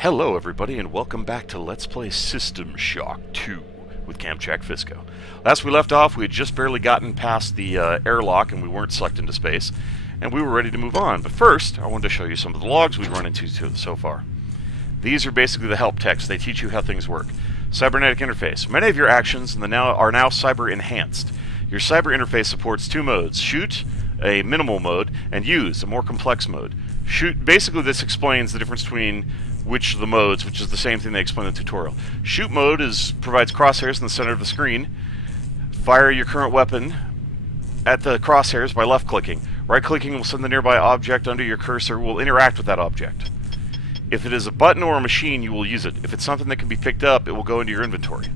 Hello everybody and welcome back to Let's Play System Shock 2 with Camp Fisco. Last we left off, we had just barely gotten past the airlock and we weren't sucked into space, and we were ready to move on. But first, I wanted to show you some of the logs we've run into so far. These are basically the help texts. They teach you how things work. Cybernetic interface. Many of your actions are now cyber enhanced. Your cyber interface supports two modes: shoot, a minimal mode, and use, a more complex mode. Shoot, basically this explains the difference between which of the modes, which is the same thing they explain in the tutorial. Shoot mode provides crosshairs in the center of the screen. Fire your current weapon at the crosshairs by left-clicking. Right-clicking will send the nearby object under your cursor, will interact with that object. If it is a button or a machine, you will use it. If it's something that can be picked up, it will go into your inventory.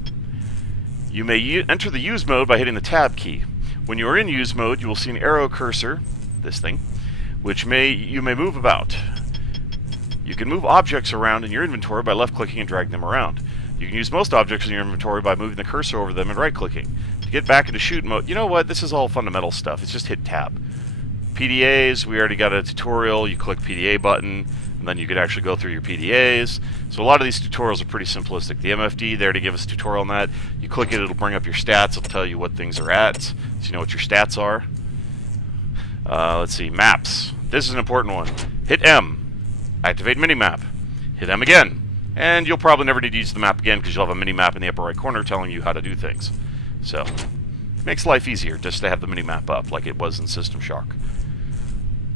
You may enter the use mode by hitting the tab key. When you are in use mode, you will see an arrow cursor, this thing, which you may move about. You can move objects around in your inventory by left-clicking and dragging them around. You can use most objects in your inventory by moving the cursor over them and right-clicking. To get back into shoot mode, you know what, this is all fundamental stuff. It's just hit tab. PDAs, we already got a tutorial. You click PDA button, and then you can actually go through your PDAs. So a lot of these tutorials are pretty simplistic. The MFD there to give us a tutorial on that. You click it, it'll bring up your stats. It'll tell you what things are at, so you know what your stats are. Let's see, maps. This is an important one. Hit M. Activate minimap. Hit M again. And you'll probably never need to use the map again because you'll have a minimap in the upper right corner telling you how to do things. So, makes life easier just to have the minimap up like it was in System Shock.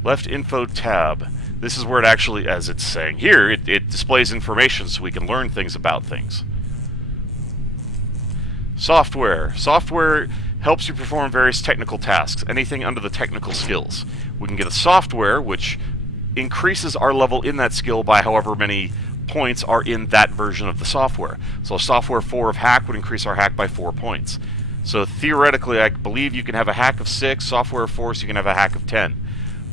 Left info tab. This is where it actually, as it's saying here, it displays information so we can learn things about things. Software. Software helps you perform various technical tasks, anything under the technical skills. We can get a software which increases our level in that skill by however many points are in that version of the software. So software 4 of hack would increase our hack by 4 points. So theoretically, I believe you can have a hack of 6, software 4, so you can have a hack of 10.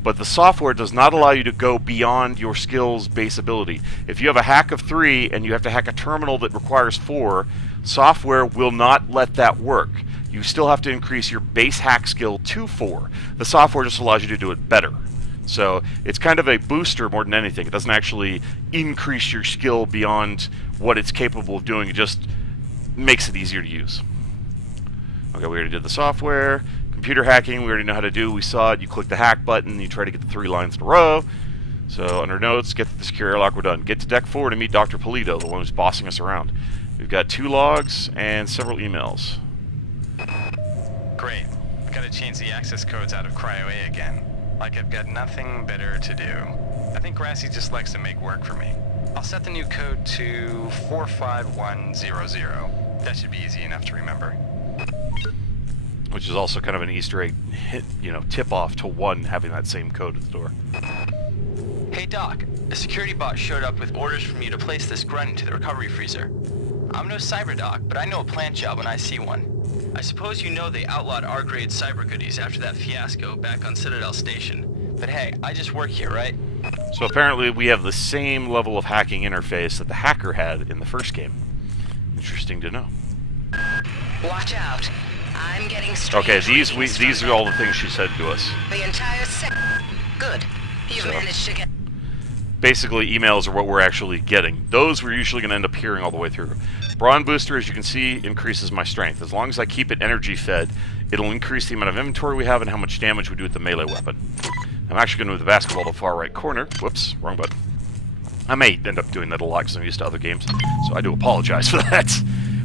But the software does not allow you to go beyond your skill's base ability. If you have a hack of 3 and you have to hack a terminal that requires 4, software will not let that work. You still have to increase your base hack skill to 4. The software just allows you to do it better. So it's kind of a booster more than anything. It doesn't actually increase your skill beyond what it's capable of doing. It just makes it easier to use. Okay, we already did the software. Computer hacking, we already know how to do. We saw it. You click the hack button. You try to get the 3 lines in a row. So under notes, get to the secure airlock. We're done. Get to deck 4 to meet Dr. Polito, the one who's bossing us around. We've got 2 logs and several emails. Great. Gotta change the access codes out of Cryo A again. Like I've got nothing better to do. I think Grassy just likes to make work for me. I'll set the new code to 45100. That should be easy enough to remember. Which is also kind of an Easter egg hit, tip-off to 1 having that same code at the door. Hey Doc, a security bot showed up with orders from you to place this grunt into the recovery freezer. I'm no cyber doc, but I know a plant job when I see one. I suppose you know they outlawed R-grade cyber goodies after that fiasco back on Citadel Station. But hey, I just work here, right? So apparently we have the same level of hacking interface that the hacker had in the first game. Interesting to know. Watch out. I'm getting strange. Okay, these are all the things she said to us. The entire Good. You've managed to get... Basically, emails are what we're actually getting. Those we're usually going to end up hearing all the way through. Brawn Booster, as you can see, increases my strength. As long as I keep it energy fed, it'll increase the amount of inventory we have and how much damage we do with the melee weapon. I'm actually going to move the basketball to the far right corner. Whoops, wrong button. I may end up doing that a lot because I'm used to other games, so I do apologize for that.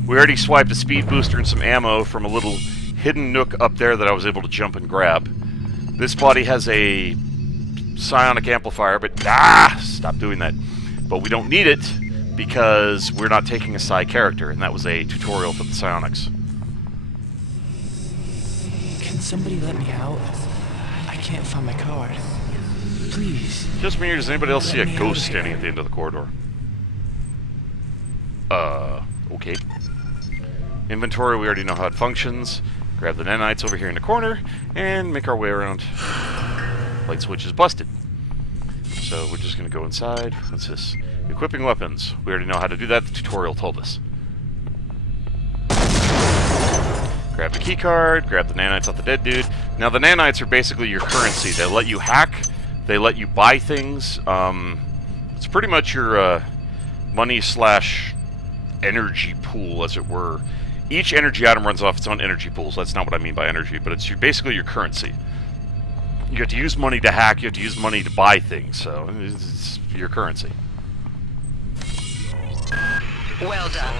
We already swiped a speed booster and some ammo from a little hidden nook up there that I was able to jump and grab. This body has a psionic amplifier, but stop doing that. But we don't need it because we're not taking a psi character, and that was a tutorial for the psionics. Can somebody let me out? I can't find my card. Please. Just me, or does anybody else see a ghost standing at the end of the corridor? Okay. Inventory, we already know how it functions. Grab the nanites over here in the corner, and make our way around. Light switch is busted. So we're just going to go inside. What's this? Equipping weapons. We already know how to do that. The tutorial told us. Grab the key card, grab the nanites off the dead dude. Now the nanites are basically your currency. They let you hack, they let you buy things. It's pretty much your money slash energy pool, as it were. Each energy item runs off its own energy pools. That's not what I mean by energy, but it's basically your currency. You have to use money to hack, you have to use money to buy things, so it's your currency. Well done.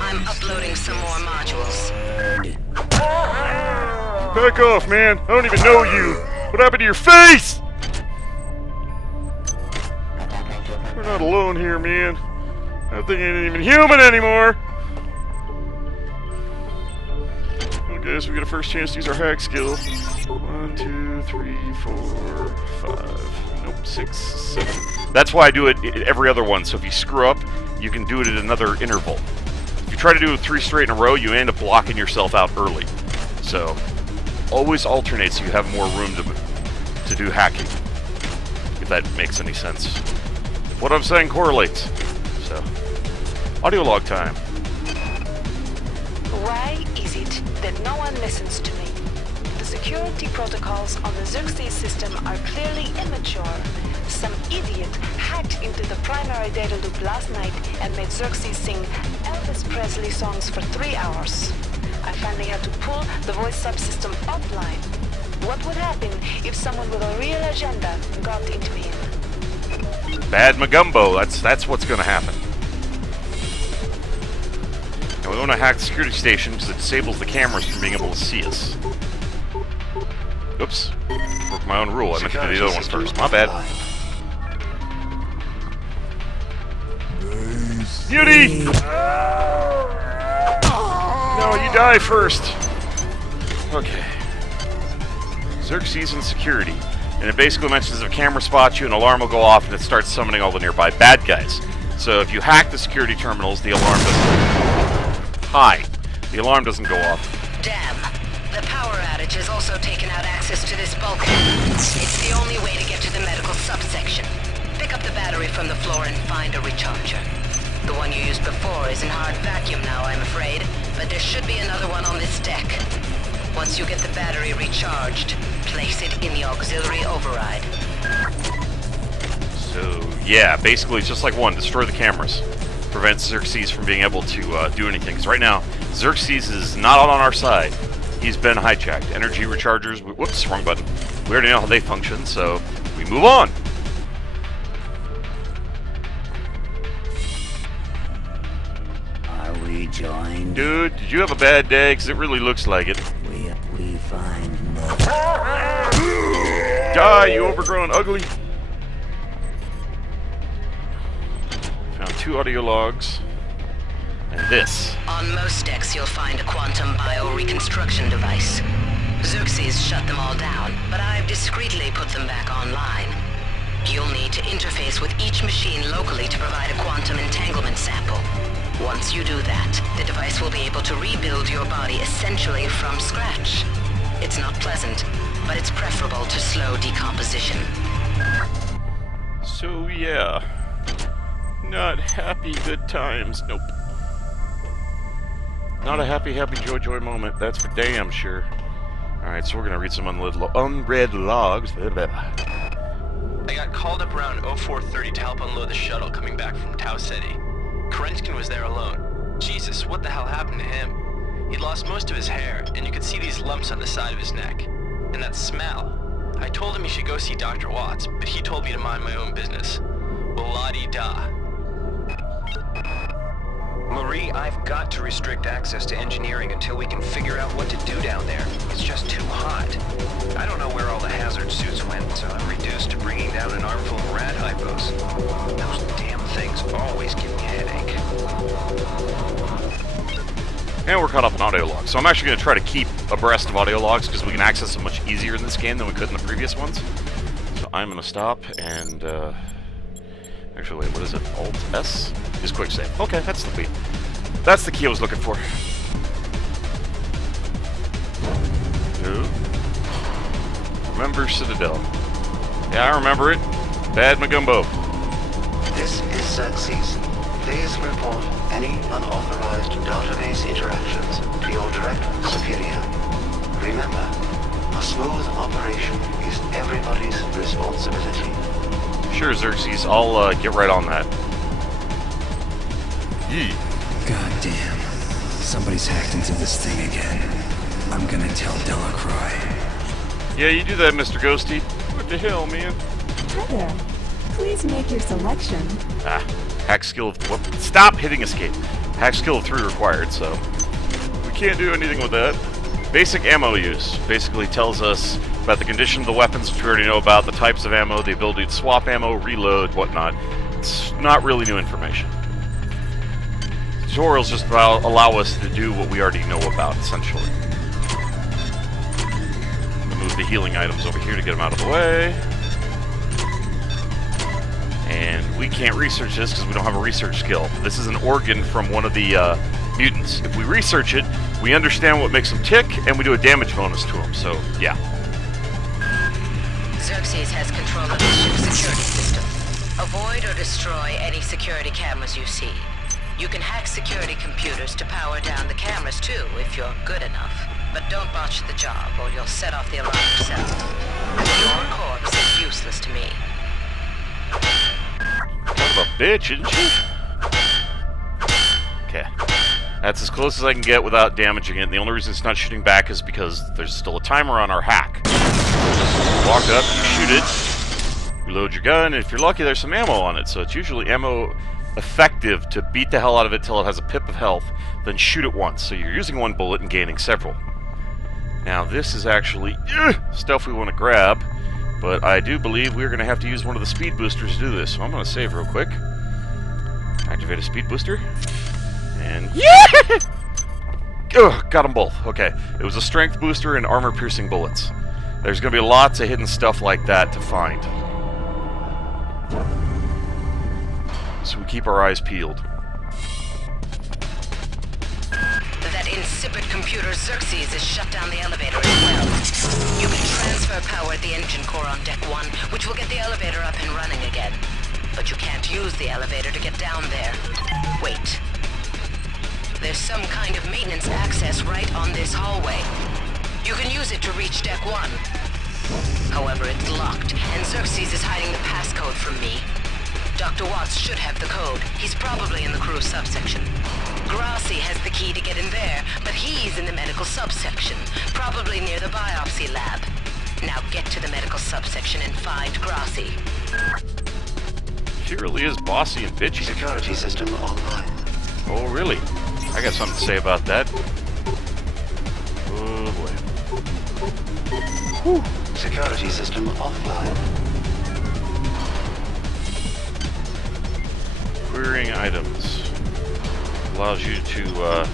I'm uploading some more modules. Back off, man! I don't even know you! What happened to your face?! We're not alone here, man. That thing ain't even human anymore! Okay, so we get a first chance to use our hack skill. 1, 2, 3, 4, 5. Nope, 6, 7. That's why I do it every other one, so if you screw up, you can do it at another interval. If you try to do it 3 straight in a row, you end up blocking yourself out early. So, always alternate so you have more room to do hacking. If that makes any sense. What I'm saying correlates. So, audio log time. Why is it that no one listens to me? The security protocols on the Ghosties system are clearly immature. Some idiot hacked into the primary data loop last night and made Ghosties sing Elvis Presley songs for 3 hours. I finally had to pull the voice subsystem offline. What would happen if someone with a real agenda got into him? Bad Magumbo, that's what's gonna happen. And we want to hack the security station because it disables the cameras from being able to see us. Oops. Broke my own rule. I meant to do the other one first. My bad. Mutie! No, you die first. Okay. Ghosties and security. And it basically mentions if a camera spots you, an alarm will go off and it starts summoning all the nearby bad guys. So if you hack the security terminals, the alarm doesn't... Hi. The alarm doesn't go off. Damn. The power outage has also taken out access to this bulkhead. It's the only way to get to the medical subsection. Pick up the battery from the floor and find a recharger. The one you used before is in hard vacuum now, I'm afraid, but there should be another one on this deck. Once you get the battery recharged, place it in the auxiliary override. So, yeah, basically it's just like one, destroy the cameras. Prevents Ghosties from being able to do anything. Because right now, Ghosties is not on our side. He's been hijacked. Energy rechargers, whoops, wrong button. We already know how they function, so we move on. Are we joined? Dude, did you have a bad day? Because it really looks like it. We find more. Die, you overgrown ugly. Found 2 audio logs. And this. On most decks, you'll find a quantum bioreconstruction device. Ghosties shut them all down, but I've discreetly put them back online. You'll need to interface with each machine locally to provide a quantum entanglement sample. Once you do that, the device will be able to rebuild your body essentially from scratch. It's not pleasant, but it's preferable to slow decomposition. So, yeah. Not happy good times, nope. Not a happy joy moment, that's for damn sure. Alright, so we're gonna read some unread logs. I got called up around 0430 to help unload the shuttle coming back from Tau City. Kerenskin was there alone. Jesus, what the hell happened to him? He'd lost most of his hair, and you could see these lumps on the side of his neck. And that smell. I told him he should go see Dr. Watts, but he told me to mind my own business. Well, la-di-da. Marie, I've got to restrict access to engineering until we can figure out what to do down there. It's just too hot. I don't know where all the hazard suits went, so I'm reduced to bringing down an armful of rad hypos. Those damn things always give me a headache. And we're caught up in audio logs. So I'm actually going to try to keep abreast of audio logs because we can access them much easier in this game than we could in the previous ones. So I'm going to stop and... Actually, wait, what is it? Alt-S? Just quick save. Okay, that's the key. That's the key I was looking for. Who? Remember Citadel. Yeah, I remember it. Bad Magumbo. This is Ghosties. Please report any unauthorized database interactions to your direct superior. Remember, a smooth operation is everybody's responsibility. Sure, Xerxes. I'll get right on that. Yee. God damn. Somebody's hacked into this thing again. I'm gonna tell Delacroix. Yeah, you do that, Mr. Ghosty. What the hell, man? Hi there. Please make your selection. Ah, hack skill of... Whoop, stop hitting escape. Hack skill of 3 required, so... we can't do anything with that. Basic ammo use basically tells us about the condition of the weapons, which we already know about, the types of ammo, the ability to swap ammo, reload, whatnot. It's not really new information. Tutorials just allow us to do what we already know about, essentially. Move the healing items over here to get them out of the way. And we can't research this because we don't have a research skill. This is an organ from one of the mutants. If we research it, we understand what makes them tick, and we do a damage bonus to them, so yeah. Xerxes has control of the ship's security system. Avoid or destroy any security cameras you see. You can hack security computers to power down the cameras too, if you're good enough. But don't botch the job, or you'll set off the alarm yourself. Your corpse is useless to me. Son of a bitch, isn't she? Okay. That's as close as I can get without damaging it. And the only reason it's not shooting back is because there's still a timer on our hack. Walk up, you shoot it, reload your gun, and if you're lucky, there's some ammo on it. So it's usually ammo effective to beat the hell out of it till it has a pip of health, then shoot it once. So you're using one bullet and gaining several. Now this is actually stuff we want to grab, but I do believe we're going to have to use one of the speed boosters to do this. So I'm going to save real quick. Activate a speed booster. And yeah! Ugh, got them both. Okay, it was a strength booster and armor-piercing bullets. There's going to be lots of hidden stuff like that to find. So we keep our eyes peeled. That insipid computer Xerxes has shut down the elevator as well. You can transfer power at the engine core on deck 1, which will get the elevator up and running again. But you can't use the elevator to get down there. Wait. There's some kind of maintenance access right on this hallway. You can use it to reach deck 1. However, it's locked, and Xerxes is hiding the passcode from me. Dr. Watts should have the code. He's probably in the crew subsection. Grassi has the key to get in there, but he's in the medical subsection, probably near the biopsy lab. Now get to the medical subsection and find Grassi. She really is bossy and bitchy. Security system online. Oh, really? I got something to say about that. Oh, boy. Whew. Security system offline. Querying items. Allows you to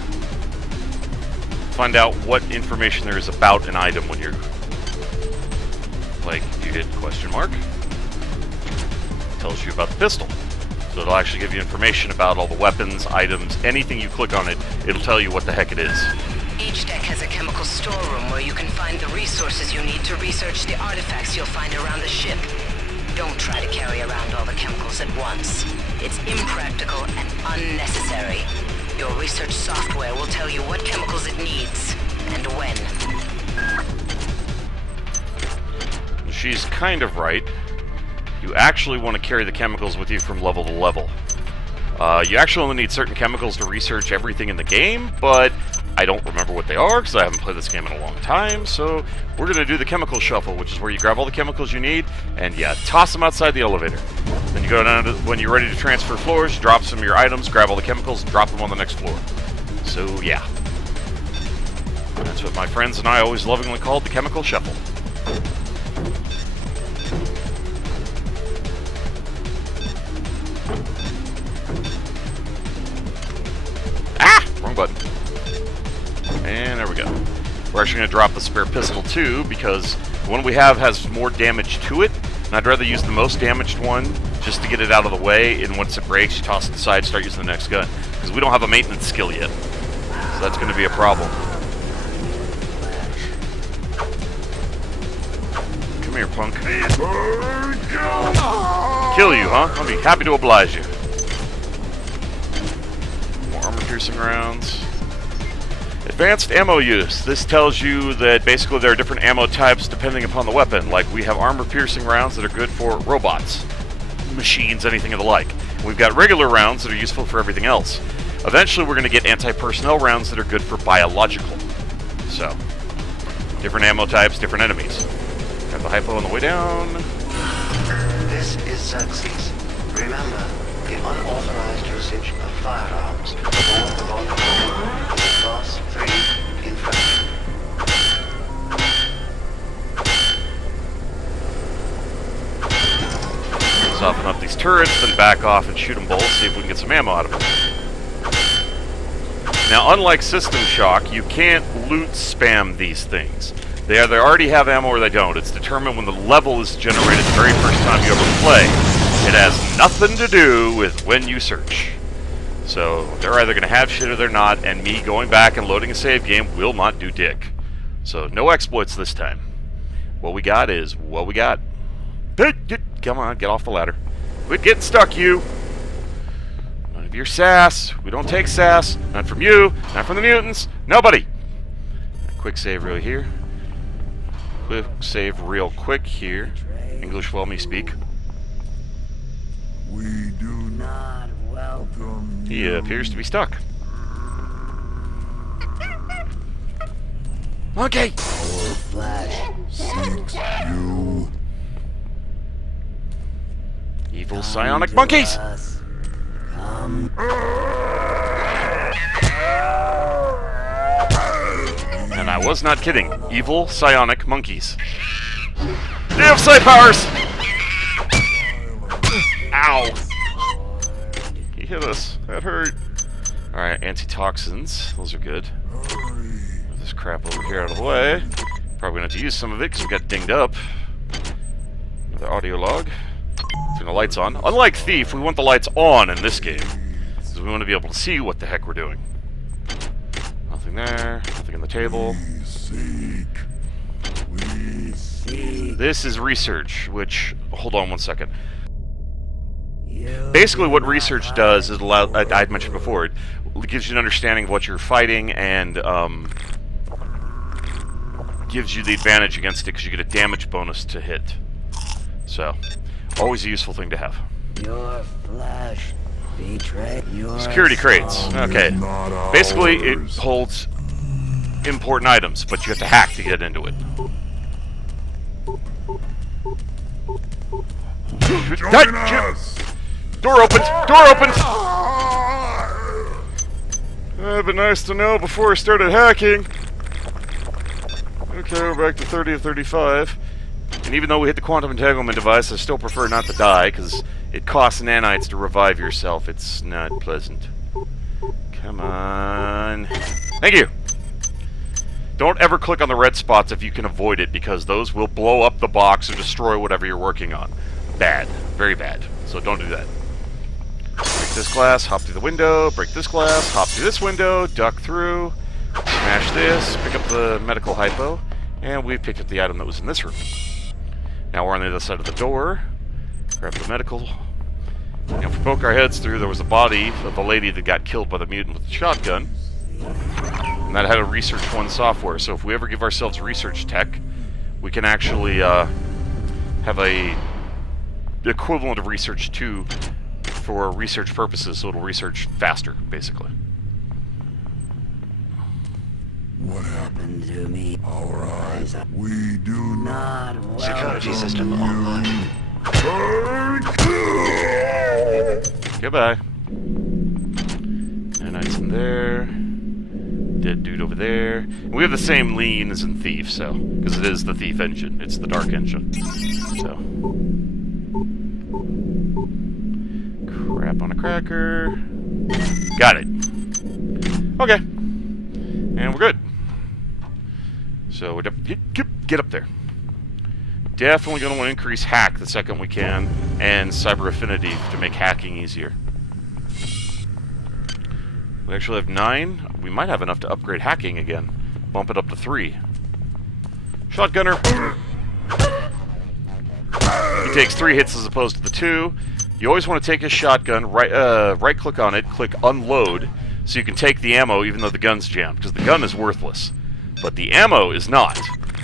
find out what information there is about an item when you're... Like, you hit question mark. Tells you about the pistol. So it'll actually give you information about all the weapons, items, anything you click on it, it'll tell you what the heck it is. Each deck has a chemical storeroom where you can find the resources you need to research the artifacts you'll find around the ship. Don't try to carry around all the chemicals at once. It's impractical and unnecessary. Your research software will tell you what chemicals it needs, and when. She's kind of right. You actually want to carry the chemicals with you from level to level. You actually only need certain chemicals to research everything in the game, but I don't remember what they are because I haven't played this game in a long time, so we're going to do the chemical shuffle, which is where you grab all the chemicals you need, and yeah, toss them outside the elevator. Then you go down to, when you're ready to transfer floors, drop some of your items, grab all the chemicals, and drop them on the next floor. So yeah. That's what my friends and I always lovingly called the chemical shuffle. Wrong button. And there we go. We're actually going to drop the spare pistol too, because the one we have has more damage to it, and I'd rather use the most damaged one just to get it out of the way, and once it breaks, you toss it aside, start using the next gun. Because we don't have a maintenance skill yet. So that's going to be a problem. Come here, punk. Kill you, huh? I'll be happy to oblige you. Armor-piercing rounds. Advanced ammo use. This tells you that basically there are different ammo types depending upon the weapon. Like we have armor-piercing rounds that are good for robots, machines, anything of the like. We've got regular rounds that are useful for everything else. Eventually, we're going to get anti-personnel rounds that are good for biological. So, different ammo types, different enemies. Got the hypo on the way down. This is Xerxes. Remember, the unauthorized usage of firearms or revolver is a Class 3 infraction. Soften up these turrets, then back off and shoot them both, see if we can get some ammo out of them. Now, unlike System Shock, you can't loot spam these things. They either already have ammo or they don't. It's determined when the level is generated the very first time you ever play. It has nothing to do with when you search. So, they're either going to have shit or they're not, and me going back and loading a save game will not do dick. So, no exploits this time. What we got is what we got. Come on, get off the ladder. Quit getting stuck, you! None of your sass. We don't take sass. Not from you. Not from the mutants. Nobody! Quick save real here. Quick save real quick here. English well me speak. We do not welcome He appears to be stuck. Monkey! Our flesh seeks you. Evil psionic monkeys! Come. And I was not kidding. Evil psionic monkeys. They have psi powers! Ow! He hit us. That hurt. Alright, antitoxins. Those are good. Move this crap over here out of the way. Probably gonna have to use some of it because we got dinged up. Another audio log. Turn the lights on. Unlike Thief, we want the lights on in this game. Because we want to be able to see what the heck we're doing. Nothing there. Nothing on the table. This is research, which... Hold on one second. Basically what research does is allow... I'd mentioned before, it gives you an understanding of what you're fighting and gives you the advantage against it because you get a damage bonus to hit. So, always a useful thing to have. Your flesh betray your Security crates. soul. Okay. Basically, it holds important items, but you have to hack to get into it. Join us! Door opened! Door opened! It'd be nice to know before I started hacking. Okay, we're back to 30 of 35. And even though we hit the quantum entanglement device, I still prefer not to die, because it costs nanites to revive yourself. It's not pleasant. Come on. Thank you! Don't ever click on the red spots if you can avoid it, because those will blow up the box or destroy whatever you're working on. Bad. Very bad. So don't do that. Break this glass, hop through the window, break this glass, hop through this window, duck through, smash this, pick up the medical hypo, and we've picked up the item that was in this room. Now we're on the other side of the door. Grab the medical. And if we poke our heads through, there was a body of a lady that got killed by the mutant with the shotgun. And that had a Research 1 software, so if we ever give ourselves research tech, we can actually have the equivalent of Research 2 for research purposes, so it'll research faster, basically. What happened to me? Our eyes. We do not welcome Security system online. Goodbye. And ice in there. Dead dude over there. And we have the same lean as in Thief, so because it is the Thief engine. It's the dark engine. So crap on a cracker. Got it. Okay. And we're good. So we're get up there. Definitely going to want to increase hack the second we can, and cyber affinity to make hacking easier. We actually have 9. We might have enough to upgrade hacking again. Bump it up to 3. Shotgunner. He takes 3 hits as opposed to the 2. You always want to take a shotgun, right click on it, click unload, so you can take the ammo even though the gun's jammed, because the gun is worthless. But the ammo is not.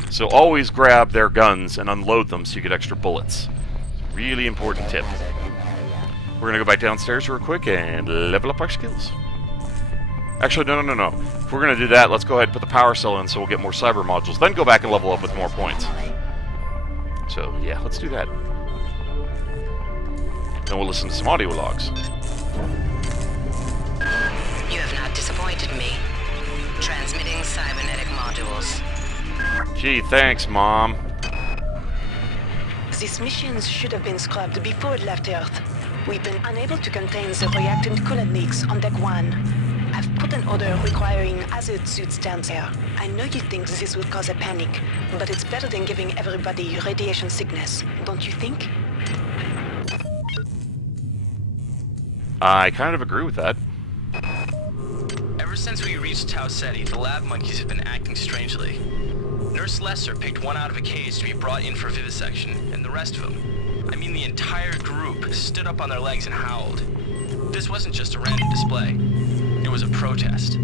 So always grab their guns and unload them so you get extra bullets. Really important tip. We're gonna go back downstairs real quick and level up our skills. Actually, no. If we're gonna do that, let's go ahead and put the power cell in so we'll get more cyber modules. Then go back and level up with more points. So, yeah, let's do that. Then we'll listen to some audio logs. You have not disappointed me. Transmitting cybernetic modules. Gee, thanks, Mom. These missions should have been scrubbed before it left Earth. We've been unable to contain the reactant coolant leaks on Deck 1. I've put an order requiring hazard suits down there. I know you think this would cause a panic, but it's better than giving everybody radiation sickness, don't you think? I kind of agree with that. Ever since we reached Tau Ceti, the lab monkeys have been acting strangely. Nurse Lesser picked one out of a cage to be brought in for vivisection, and the rest of them, I mean the entire group, stood up on their legs and howled. This wasn't just a random display. It was a protest.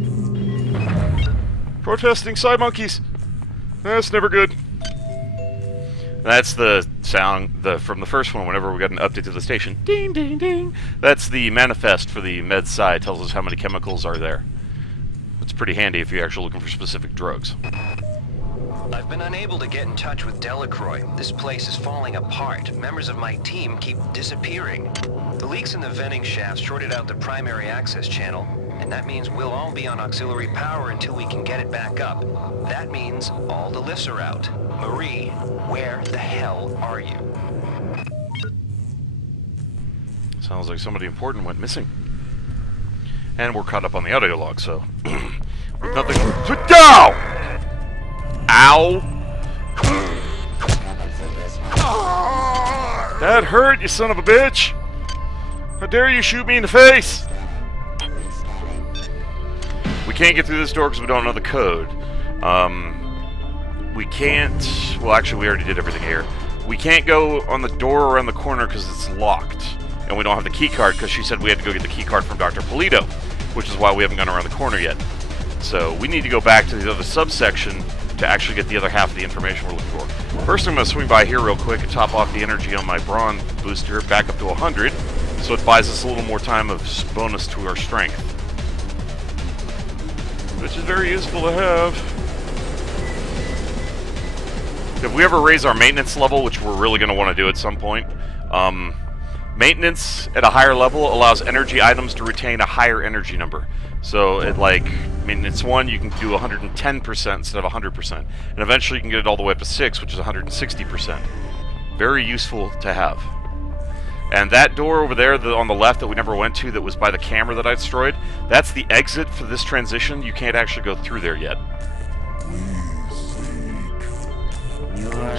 Protesting side monkeys. That's never good. That's the sound from the first one whenever we got an update to the station. Ding, ding, ding. That's the manifest for the med sci. It tells us how many chemicals are there. It's pretty handy if you're actually looking for specific drugs. I've been unable to get in touch with Delacroix. This place is falling apart. Members of my team keep disappearing. The leaks in the venting shafts shorted out the primary access channel, and that means we'll all be on auxiliary power until we can get it back up. That means all the lifts are out. Marie, where the hell are you? Sounds like somebody important went missing. And we're caught up on the audio log, so... with nothing... Down! Ow! That hurt, you son of a bitch! How dare you shoot me in the face! We can't get through this door because we don't know the code. We can't... Well, actually, we already did everything here. We can't go on the door around the corner because it's locked. And we don't have the key card because she said we had to go get the key card from Dr. Polito, which is why we haven't gone around the corner yet. So we need to go back to the other subsection to actually get the other half of the information we're looking for. First, I'm going to swing by here real quick and top off the energy on my brawn booster back up to 100, so it buys us a little more time of bonus to our strength. Which is very useful to have. If we ever raise our maintenance level, which we're really going to want to do at some point, maintenance at a higher level allows energy items to retain a higher energy number. So at like maintenance 1, you can do 110% instead of 100%. And eventually you can get it all the way up to 6, which is 160%. Very useful to have. And that door over there on the left that we never went to that was by the camera that I destroyed, that's the exit for this transition. You can't actually go through there yet.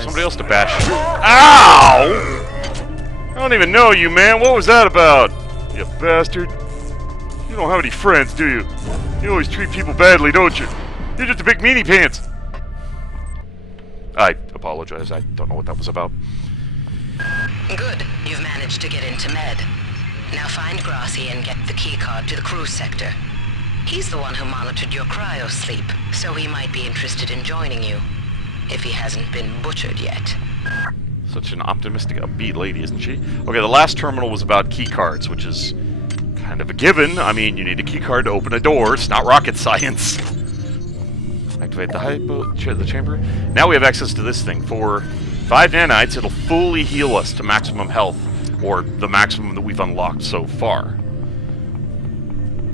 Somebody else to bash. Ow! I don't even know you, man. What was that about? You bastard. You don't have any friends, do you? You always treat people badly, don't you? You're just a big meanie pants. I apologize. I don't know what that was about. Good. You've managed to get into Med. Now find Grassi and get the keycard to the cruise sector. He's the one who monitored your cryo sleep, so he might be interested in joining you. If he hasn't been butchered yet. Such an optimistic, upbeat lady, isn't she? Okay, the last terminal was about keycards, which is kind of a given. I mean, you need a keycard to open a door. It's not rocket science. Activate the chamber. Now we have access to this thing. For 5 nanites, it'll fully heal us to maximum health, or the maximum that we've unlocked so far.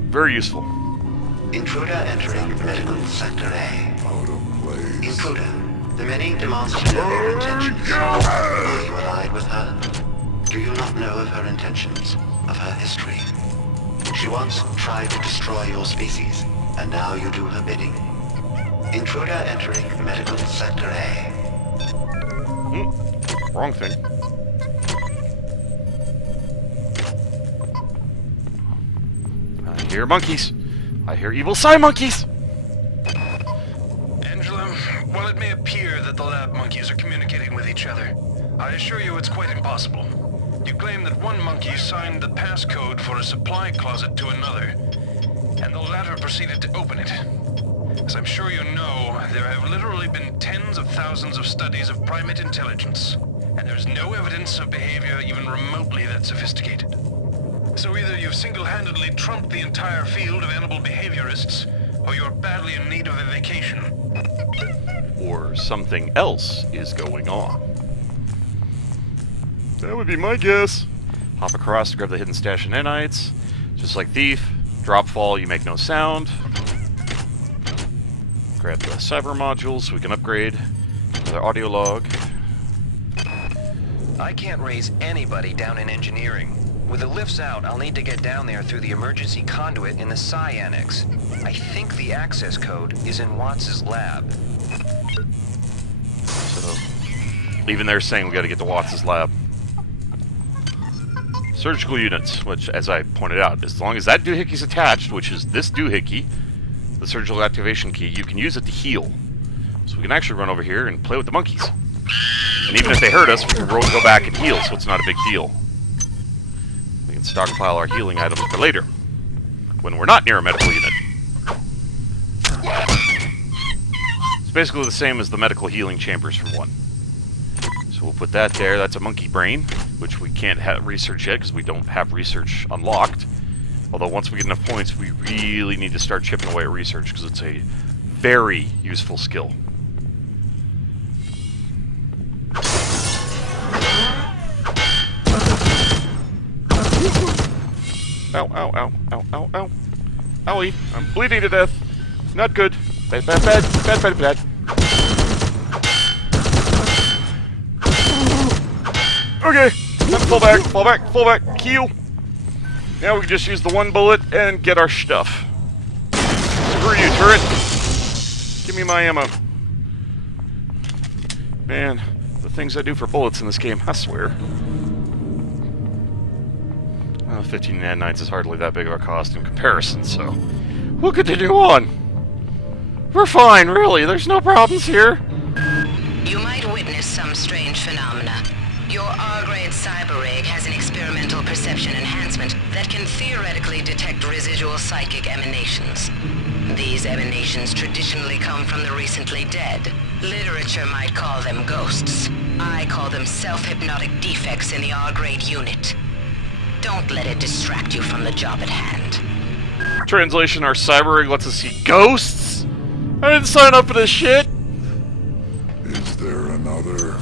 Very useful. Intruder entering medical sector A. Intruder, the many demonstrative of her intentions. Are you allied with her? Do you not know of her intentions, of her history? She once tried to destroy your species, and now you do her bidding. Intruder entering medical sector A. Wrong thing. I hear monkeys. I hear evil psi monkeys. Angela, while it may appear that the lab monkeys are communicating with each other, I assure you it's quite impossible. You claim that one monkey signed the passcode for a supply closet to another, and the latter proceeded to open it. As I'm sure you know, there have literally been tens of thousands of studies of primate intelligence, and there's no evidence of behavior even remotely that sophisticated. So either you've single-handedly trumped the entire field of animal behaviorists, or you're badly in need of a vacation. Or something else is going on. That would be my guess. Hop across to grab the hidden stash of nanites. Just like Thief, drop fall, you make no sound. Grab the cyber modules so we can upgrade. Another audio log. I can't raise anybody down in engineering. With the lifts out, I'll need to get down there through the emergency conduit in the Psi Annex. I think the access code is in Watts' lab. So, even they're saying we gotta get to Watts' lab. Surgical units, which, as I pointed out, as long as that doohickey's attached, which is this doohickey, the surgical activation key, you can use it to heal. So we can actually run over here and play with the monkeys. And even if they hurt us, we can go back and heal, so it's not a big deal. We can stockpile our healing items for later, when we're not near a medical unit. It's basically the same as the medical healing chambers from 1. So we'll put that there. That's a monkey brain, which we can't research yet because we don't have research unlocked. Although once we get enough points, we really need to start chipping away at research because it's a very useful skill. Ow, ow, ow, ow, ow, ow. Owie, I'm bleeding to death. Not good. Bad, bad, bad, bad, bad, bad. Okay, time to fall back, fall back, fall back, heal. Now we can just use the 1 bullet and get our stuff. Screw you, turret. Give me my ammo. Man, the things I do for bullets in this game, I swear. 15 nanites is hardly that big of a cost in comparison, so we'll continue on. We're fine, really. There's no problems here. You might witness some strange phenomena. Your R-grade cyber rig has an experimental perception enhancement that can theoretically detect residual psychic emanations. These emanations traditionally come from the recently dead. Literature might call them ghosts. I call them self-hypnotic defects in the R-grade unit. Don't let it distract you from the job at hand. Translation, our cyber rig lets us see ghosts? I didn't sign up for this shit! Is there another?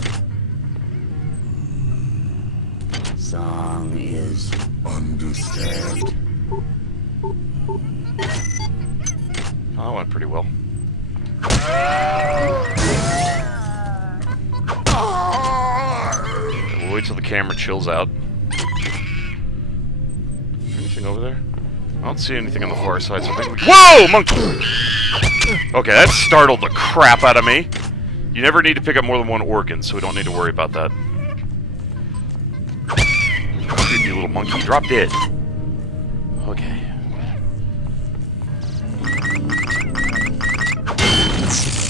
Song is Understand. Oh, that went pretty well. We'll wait till the camera chills out. Anything over there? I don't see anything on the far side, so I think we... Whoa! Monkey! Okay, that startled the crap out of me. You never need to pick up more than 1 organ, so we don't need to worry about that. You little monkey, drop dead. Okay.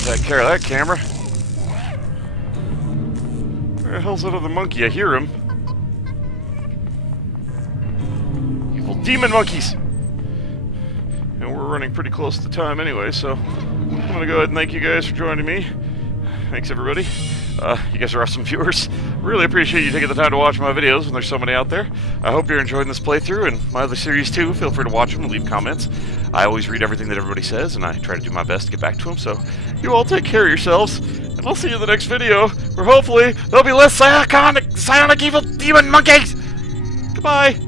Take care of that camera. Where the hell's that other monkey? I hear him. Evil demon monkeys! And we're running pretty close to time anyway, so I'm gonna go ahead and thank you guys for joining me. Thanks, everybody. You guys are awesome viewers. Really appreciate you taking the time to watch my videos when there's so many out there. I hope you're enjoying this playthrough and my other series too. Feel free to watch them and leave comments. I always read everything that everybody says, and I try to do my best to get back to them. So you all take care of yourselves, and I'll see you in the next video, where hopefully there'll be less psionic evil demon monkeys! Goodbye!